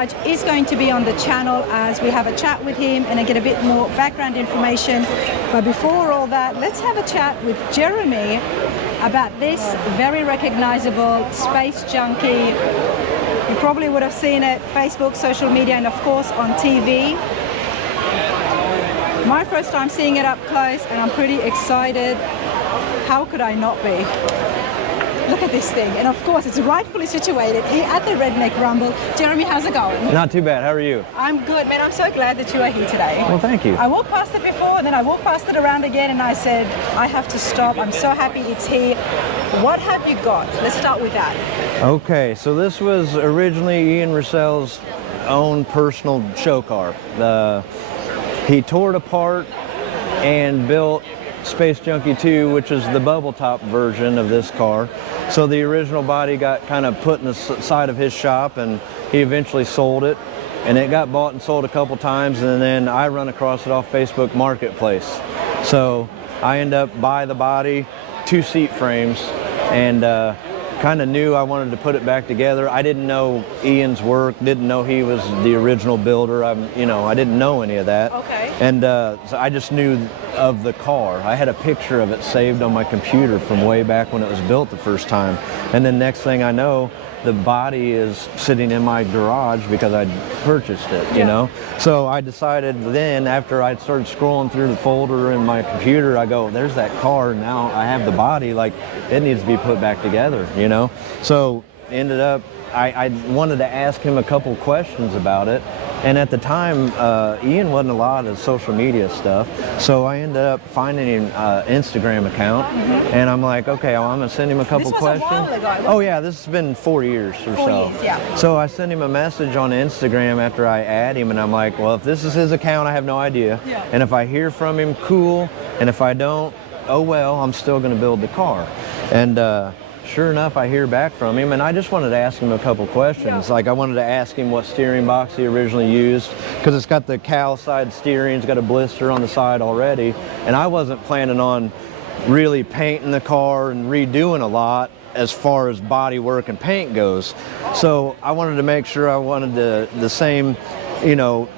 Garage is going to be on the channel as we have a chat with him and I get a bit more background information. But before all that, let's have a chat with Jeremy about this very recognizable Space Junkie. You probably would have seen it, Facebook, social media, and of course on TV. My first time seeing it up close and I'm pretty excited. How could I not be? Look at this thing, and of course it's rightfully situated here at the Redneck Rumble. Jeremy, how's it going? Not too bad, how are you? I'm good, man. I'm so glad that you are here today. Well, thank you. I walked past it before, and then I walked past it around again, and I said, I have to stop. I'm so happy it's here. What have you got? Let's start with that. Okay, so this was originally Ian Roussel's own personal show car. He tore it apart and built Space Junkie 2, which is the bubble top version of this car. So the original body got kind of put in the side of his shop, and he eventually sold it, and it got bought and sold a couple times, and then I run across it off Facebook Marketplace. So I end up buy the body, 2 seat frames, and kind of knew I wanted to put it back together. I didn't know Ian's work, didn't know he was the original builder. I didn't know any of that. Okay. And so I just knew of the car. I had a picture of it saved on my computer from way back when it was built the first time. And then next thing I know, the body is sitting in my garage because I'd purchased it, you know? So I decided then, after I started scrolling through the folder in my computer, I go, there's that car, now I have the body, like, it needs to be put back together, you know? So ended up, I wanted to ask him a couple questions about it. And at the time, Ian wasn't a lot of social media stuff, so I ended up finding an Instagram account, and I'm like, okay, well, I'm gonna send him a couple questions. This was a while ago. Oh yeah, this has been 4 years or so. 4 years, yeah. So I sent him a message on Instagram after I add him, and I'm like, well, if this is his account, I have no idea. Yeah. And if I hear from him, cool. And if I don't, oh well, I'm still gonna build the car. And sure enough, I hear back from him, and I just wanted to ask him a couple questions. Yeah. Like, I wanted to ask him what steering box he originally used, because it's got the cowl side steering, it's got a blister on the side already, and I wasn't planning on really painting the car and redoing a lot as far as body work and paint goes. So I wanted to make sure I wanted the same, you know,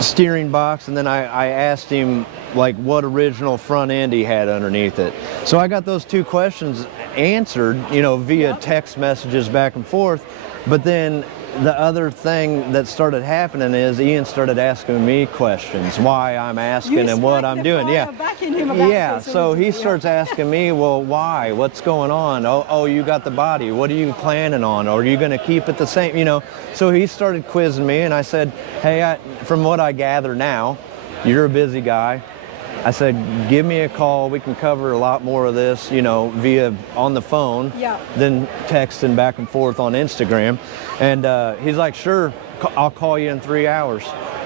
steering box, and then I asked him like what original front end he had underneath it. So I got those 2 questions answered, you know, via text messages back and forth. But then the other thing that started happening is Ian started asking me questions, why I'm asking and what I'm doing. Yeah, so he starts asking me, well, why? What's going on? Oh, you got the body. What are you planning on? Or are you going to keep it the same? You know, so he started quizzing me, and I said, hey, from what I gather now, you're a busy guy. I said, give me a call. We can cover a lot more of this, you know, via on the phone than texting back and forth on Instagram. And he's like, sure, I'll call you in 3 hours.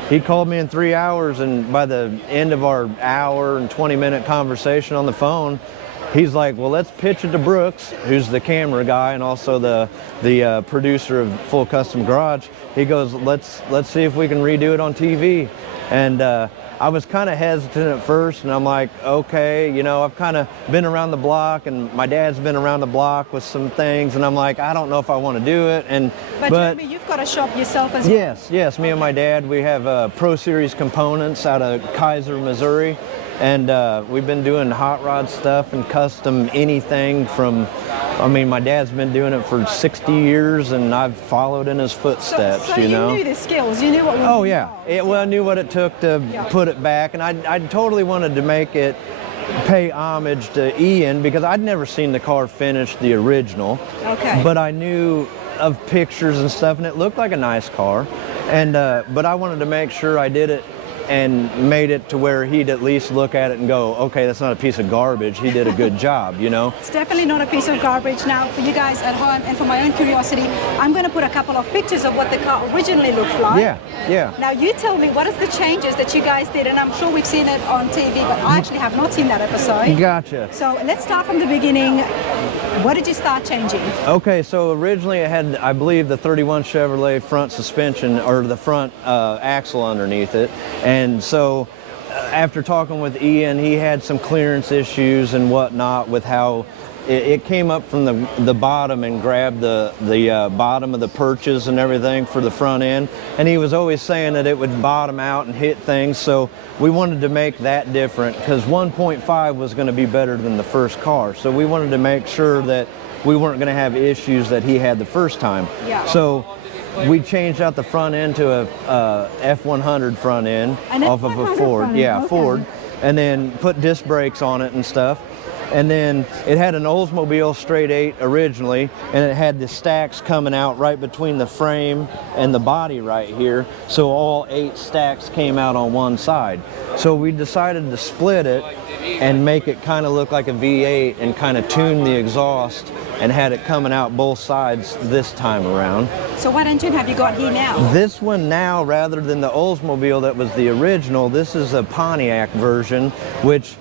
He called me in 3 hours, and by the end of our hour and 20-minute conversation on the phone, he's like, well, let's pitch it to Brooks, who's the camera guy and also the producer of Full Custom Garage. He goes, let's see if we can redo it on TV. And I was kind of hesitant at first, and I'm like, okay, you know, I've kind of been around the block, and my dad's been around the block with some things, and I'm like, I don't know if I want to do it. But Jeremy, you've got a shop yourself as well. Yes, me and my dad, we have Pro Series components out of Kaiser, Missouri, and we've been doing hot rod stuff and custom anything from, I mean, my dad's been doing it for 60 years, and I've followed in his footsteps, so you know? You knew the skills, you knew what was Oh, yeah. Well, I knew what it took to put it back, and I totally wanted to make it pay homage to Ian, because I'd never seen the car finished, the original. Okay. But I knew of pictures and stuff, and it looked like a nice car. And but I wanted to make sure I did it and made it to where he'd at least look at it and go, okay, that's not a piece of garbage. He did a good job, you know? It's definitely not a piece of garbage. Now, for you guys at home and for my own curiosity, I'm going to put a couple of pictures of what the car originally looked like. Yeah. Now, you tell me, what is the changes that you guys did? And I'm sure we've seen it on TV, but I actually have not seen that episode. Gotcha. So let's start from the beginning. What did you start changing? Okay, so originally it had, I believe, the 31 Chevrolet front suspension, or the front axle underneath it. And so after talking with Ian, he had some clearance issues and whatnot with how it came up from the bottom and grabbed the bottom of the perches and everything for the front end. And he was always saying that it would bottom out and hit things. So we wanted to make that different because 1.5 was going to be better than the first car. So we wanted to make sure that we weren't going to have issues that he had the first time. Yeah. So we changed out the front end to a F100 front end off of a Ford. Yeah, okay. Ford. And then put disc brakes on it and stuff. And then it had an Oldsmobile straight 8 originally, and it had the stacks coming out right between the frame and the body right here. So all 8 stacks came out on one side. So we decided to split it and make it kind of look like a V8 and kind of tune the exhaust and had it coming out both sides this time around. So what engine have you got here now? This one now, rather than the Oldsmobile that was the original, this is a Pontiac version, which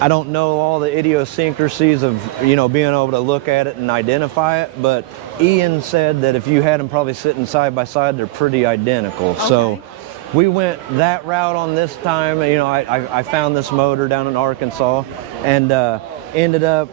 I don't know all the idiosyncrasies of, you know, being able to look at it and identify it, but Ian said that if you had them probably sitting side by side, they're pretty identical. Okay. So we went that route on this time. You know, I found this motor down in Arkansas and ended up,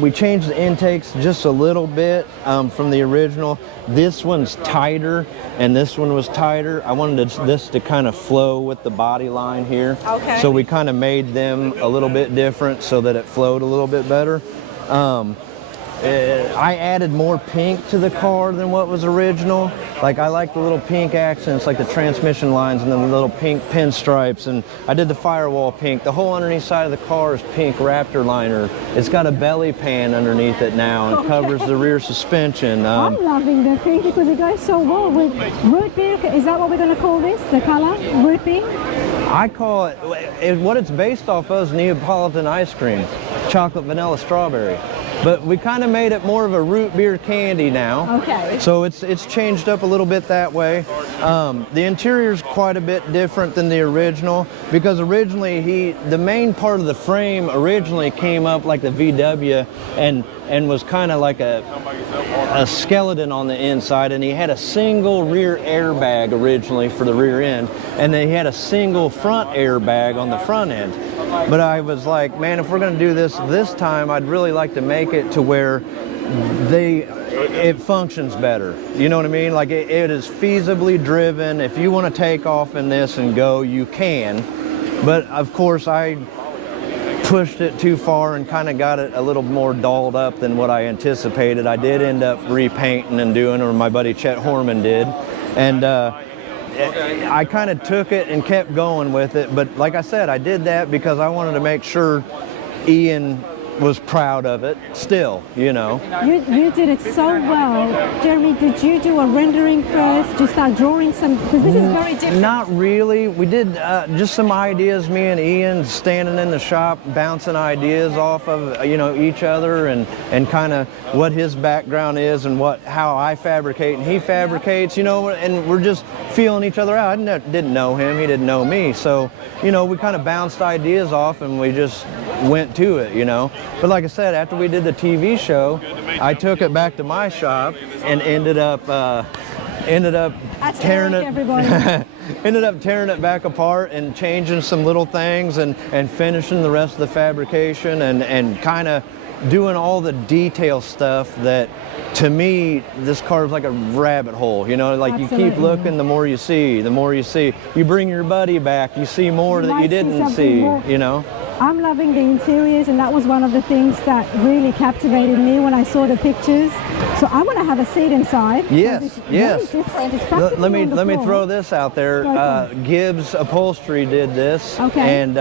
we changed the intakes just a little bit from the original. This one's tighter and this one was tighter. I wanted this to kind of flow with the body line here. Okay. So we kind of made them a little bit different so that it flowed a little bit better. I added more pink to the car than what was original. Like I like the little pink accents, like the transmission lines and then the little pink pinstripes. And I did the firewall pink. The whole underneath side of the car is pink Raptor liner. It's got a belly pan underneath it now and covers the rear suspension. I'm loving the pink because it goes so well with root beer. Is that what we're going to call this, the color? Root beer? I call it, what it's based off of is Neapolitan ice cream, chocolate, vanilla, strawberry. But we kind of made it more of a root beer candy now. Okay. So it's changed up a little bit that way. The interior is quite a bit different than the original because originally the main part of the frame originally came up like the VW and was kind of like a skeleton on the inside, and he had a single rear airbag originally for the rear end, and then he had a single front airbag on the front end. But I was like, man, if we're going to do this time, I'd really like to make it to where it functions better. You know what I mean? Like it is feasibly driven. If you want to take off in this and go, you can. But of course, I pushed it too far and kind of got it a little more dolled up than what I anticipated. I did end up repainting and doing, or my buddy Chet Horman did. And I kind of took it and kept going with it, but like I said, I did that because I wanted to make sure Ian was proud of it still, you know. You did it so well. Jeremy, did you do a rendering first? Did you start drawing some? Because this is very different. Not really. We did just some ideas, me and Ian standing in the shop, bouncing ideas off of, you know, each other and kind of what his background is and how I fabricate and he fabricates, you know, and we're just feeling each other out. I didn't know him, he didn't know me. So, you know, we kind of bounced ideas off and we just went to it, you know. But like I said, after we did the TV show, I took it back to my shop and ended up tearing it back apart and changing some little things and finishing the rest of the fabrication and kind of doing all the detail stuff that, to me, this car is like a rabbit hole, you know, like Absolutely. You keep looking, the more you see, you bring your buddy back, you see more that you didn't see, you know. I'm loving the interiors, and that was one of the things that really captivated me when I saw the pictures. So I want to have a seat inside. Yes, yes. Very different. It's practically let me throw this out there. Gibbs Upholstery did this, okay. And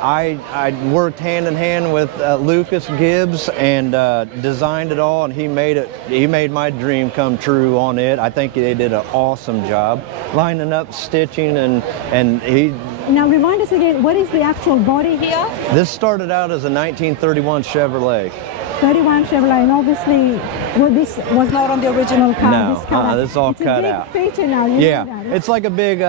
I worked hand in hand with Lucas Gibbs and designed it all, and he made my dream come true on it. I think they did an awesome job lining up, stitching, and he. Now remind us again, what is the actual body here? This started out as a 1931 Chevrolet. 31 Chevrolet, and obviously, well, this was not on the original car. No, this is all cut out. It's a big feature now. Yeah, it's like a big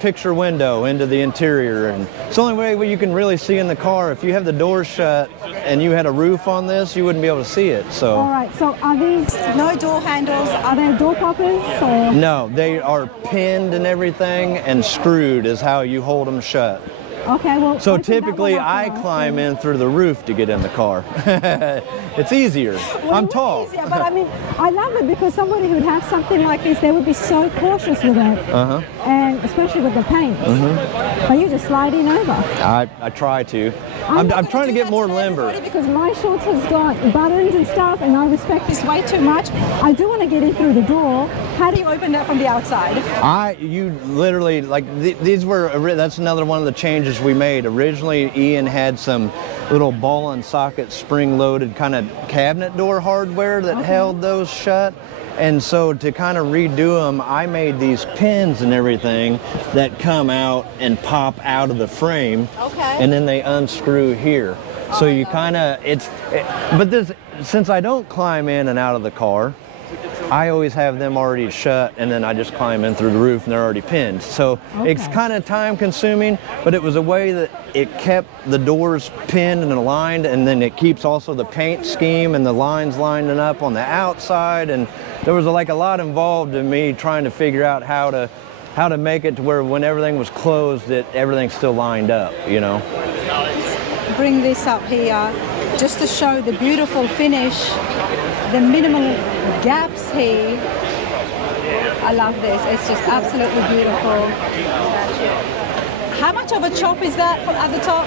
picture window into the interior, and it's the only way you can really see in the car. If you have the doors shut and you had a roof on this, you wouldn't be able to see it. So. All right. So are these no door handles? Are they door poppers? Or? No, they are pinned and everything, and screwed is how you hold them shut. Okay, well. So open that typically one up I for us. climb in through the roof to get in the car. It's easier. Well, I'm it tall. is easier, but I mean, I love it because somebody who'd have something like this, they would be so cautious with it, and especially with the paint. But you just slide in over. I try to. I'm trying to get more limber. Because my shorts has got buttons and stuff, and I respect this way too much. I do want to get in through the door. How do you open that from the outside? You literally, like, these were, that's another one of the changes we made. Originally, Ian had some little ball and socket spring-loaded kind of cabinet door hardware that held those shut. And so to kind of redo them, I made these pins and everything that come out and pop out of the frame. Okay. And then they unscrew here. So you kind of, but this, since I don't climb in and out of the car, I always have them already shut, and then I just climb in through the roof and they're already pinned. So it's kind of time consuming, but it was a way that it kept the doors pinned and aligned, and then it keeps also the paint scheme and the lines lining up on the outside. And there was like a lot involved in me trying to figure out how to make it to where when everything was closed, everything still lined up, you know. Bring this up here just to show the beautiful finish, the minimal gaps here. I love this. It's just absolutely beautiful. How much of a chop is that at the top?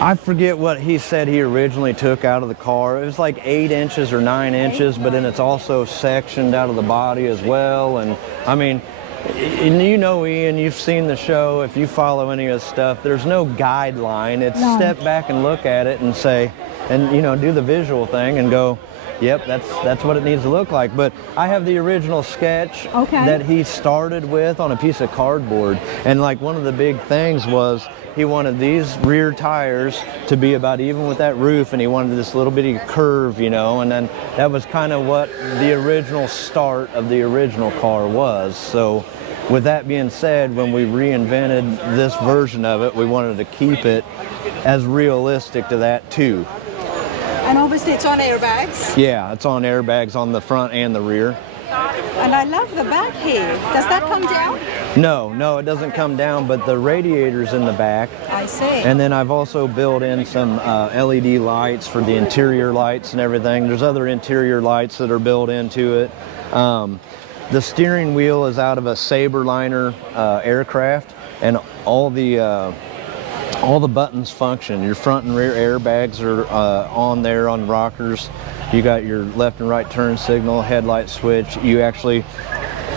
I forget what he said he originally took out of the car. It was like 8 inches or 9 inches, but then it's also sectioned out of the body as well. And I mean, and you know, Ian, you've seen the show. If you follow any of this stuff, there's no guideline. It's step back and look at it and say, and you know, do the visual thing and go, yep, that's what it needs to look like. But I have the original sketch that he started with on a piece of cardboard. And like one of the big things was he wanted these rear tires to be about even with that roof, and he wanted this little bitty curve, you know, and then that was kind of what the original start of the original car was. So with that being said, when we reinvented this version of it, we wanted to keep it as realistic to that too. And obviously it's on airbags. Yeah, it's on airbags on the front and the rear. And I love the back here. Does that come down? No, it doesn't come down, but the radiator's in the back. I see. And then I've also built in some LED lights for the interior lights and everything. There's other interior lights that are built into it. The steering wheel is out of a Saberliner aircraft, and all the buttons function. Your front and rear airbags are on there on rockers. You got your left and right turn signal, headlight switch. You actually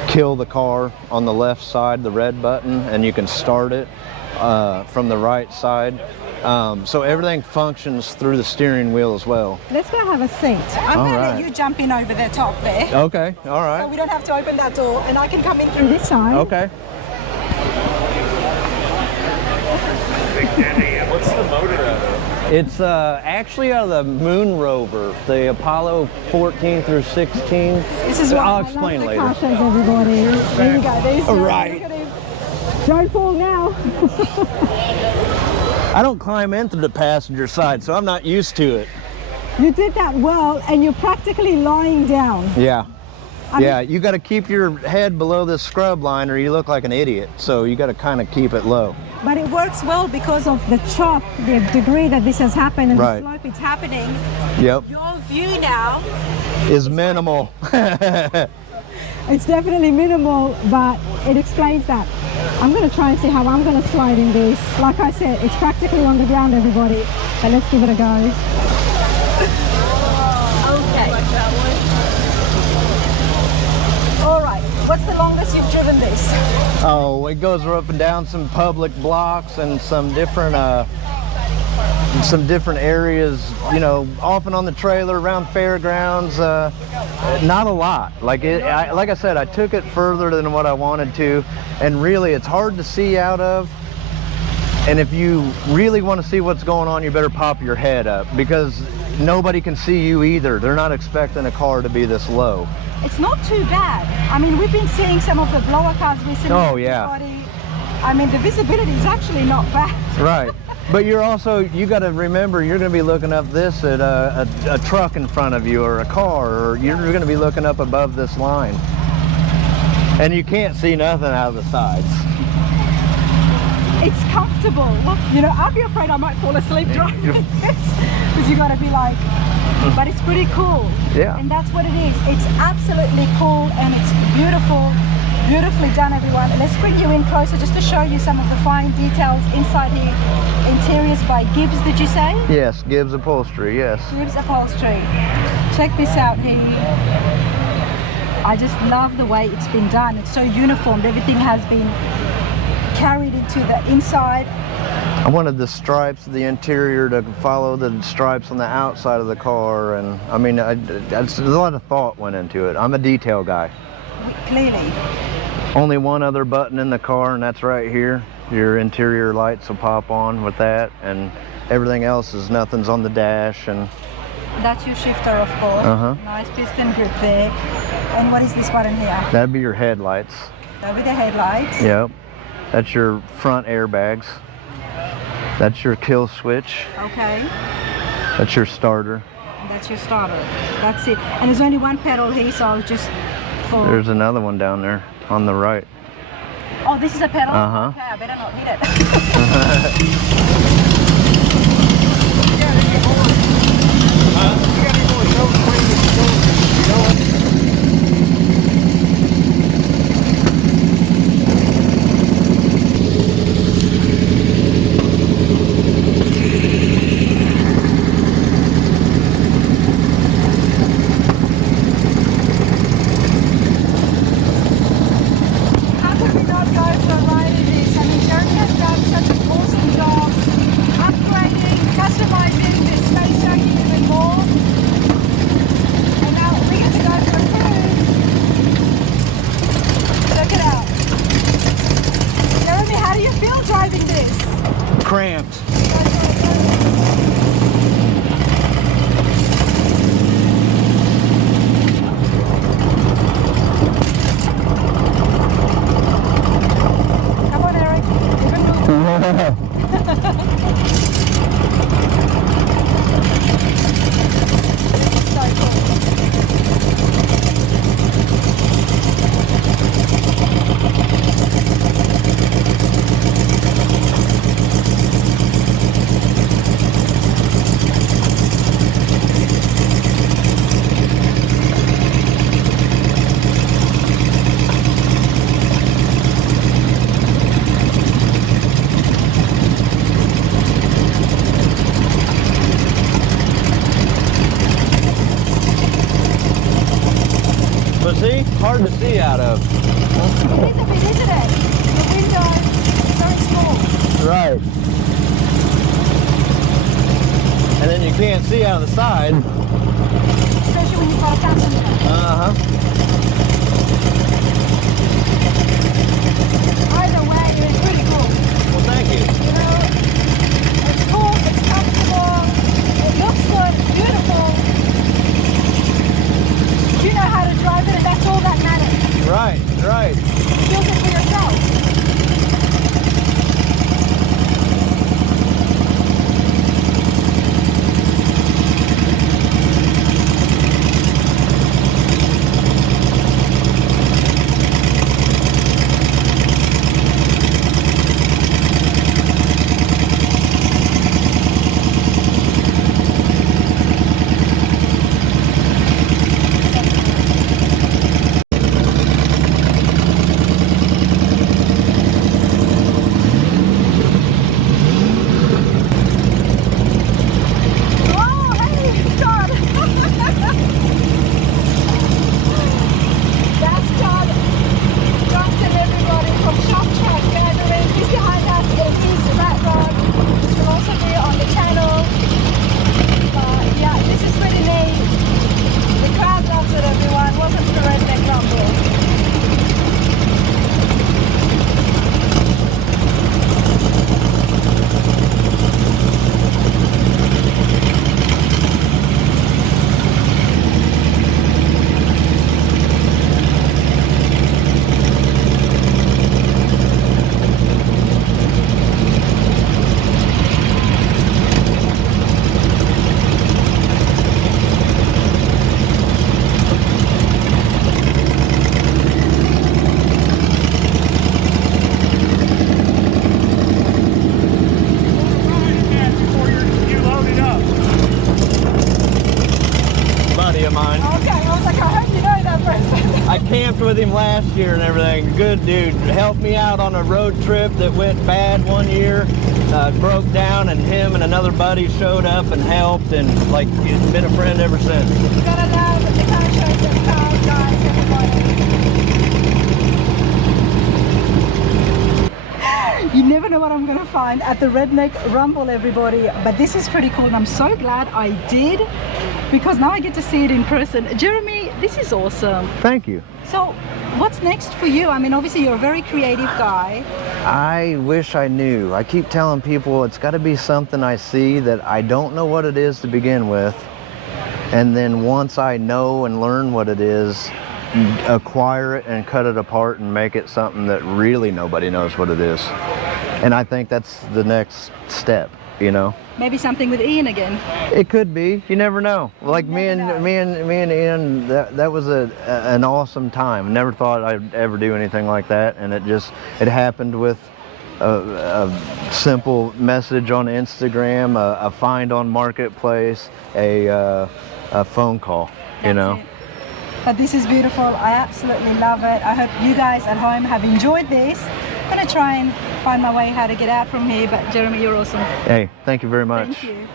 kill the car on the left side, the red button, and you can start it from the right side. So everything functions through the steering wheel as well. Let's go have a seat. I'm going to let you jump in over the top there. Okay, all right. So we don't have to open that door, and I can come in Through this side. Okay. What's the motor out of? It's actually out of the Moon Rover, the Apollo 14 through 16. This is what I'll I love explain the later. car shows, everybody. There you go. There's Right. Look at him. Don't fall now. I don't climb into the passenger side, so I'm not used to it. You did that well, and you're practically lying down. Yeah. Yeah, you got to keep your head below the scrub line or you look like an idiot. So you got to kind of keep it low. But it works well because of The chop, the degree that this has happened, and Right. the slope it's happening. Yep. Your view now. Is minimal. it's definitely minimal, but it explains that. I'm going to try and see how I'm going to slide in this. Like I said, it's practically on the ground, everybody. But let's give it a go. Okay. All right. What's the longest you've driven this? Oh, it goes up and down some public blocks and some different areas, you know, often on the trailer around fairgrounds. Not a lot. Like I said, I took it further than what I wanted to, and really it's hard to see out of. And if you really want to see what's going on, you better pop your head up, because nobody can see you either. They're not expecting a car to be this low. It's not too bad. I mean, we've been seeing some of the blower cars recently. Oh, yeah. I mean, the visibility is actually not bad. Right. But you got to remember, you're going to be looking up this at a truck in front of you, or a car, or you're going to be looking up above this line. And you can't see nothing out of the sides. it's comfortable. You know, I'd be afraid I might fall asleep driving this because you got to be like, but it's pretty cool. Yeah. And that's what it is. It's absolutely cool and it's beautiful. Beautifully done, everyone. And let's bring you in closer just to show you some of the fine details inside here. Interiors by Gibbs, did you say? Yes, Gibbs Upholstery, yes. Gibbs Upholstery. Check this out here. I just love the way it's been done. It's so uniformed. Everything has been carried into the inside. I wanted the stripes of the interior to follow the stripes on the outside of the car, and I mean, a lot of thought went into it. I'm a detail guy. Clearly. Only one other button in the car, and that's right here. Your interior lights will pop on with that, and everything else is nothing's on the dash. And that's your shifter, of course. Nice piston grip there. And what is this button here? That'd be your headlights. That'll be the headlights. Yep. That's your front airbags. That's your kill switch. Okay. That's your starter. And that's your starter. That's it. And there's only one pedal here, so I was just for... There's another one down there on the right. Oh, this is a pedal? Uh-huh. Okay, I better not hit it. Customizing this Space Junkie even more. And now we get to go for a cruise. Check it out. Jeremy, how do you feel driving this? Cramped. Come on, Eric. Even move. But see, hard to see out of. It is a bit, isn't it? The window is very small. Right. And then you can't see out of the side. Especially when you've got a passenger. Either way, it's pretty cool. Well, thank you. You know, it's cool, it's comfortable, it looks good, it's beautiful. You know how to drive it, and that's all that matters. Right, right. Build it for yourself. with him last year and everything. Good dude. Helped me out on a road trip that went bad one year. Broke down, and him and another buddy showed up and helped, and like he's been a friend ever since. You gotta love the car shows of cars, guys, everybody. You never know what I'm gonna find at the Redneck Rumble, everybody. But this is pretty cool, and I'm so glad I did, because now I get to see it in person. Jeremy, this is awesome. Thank you. So, what's next for you? I mean, obviously you're a very creative guy. I wish I knew. I keep telling people it's got to be something I see that I don't know what it is to begin with, and then once I know and learn what it is, acquire it and cut it apart and make it something that really nobody knows what it is. And I think that's the next step, you know. Maybe something with Ian again. It could be. You never know. Like me and Ian, that was an awesome time. Never thought I'd ever do anything like that, and it happened with a simple message on Instagram, a find on Marketplace, a phone call. You know. It. But this is beautiful. I absolutely love it. I hope you guys at home have enjoyed this. I'm gonna try and find my way how to get out from here, but Jeremy, you're awesome. Hey, thank you very much. Thank you.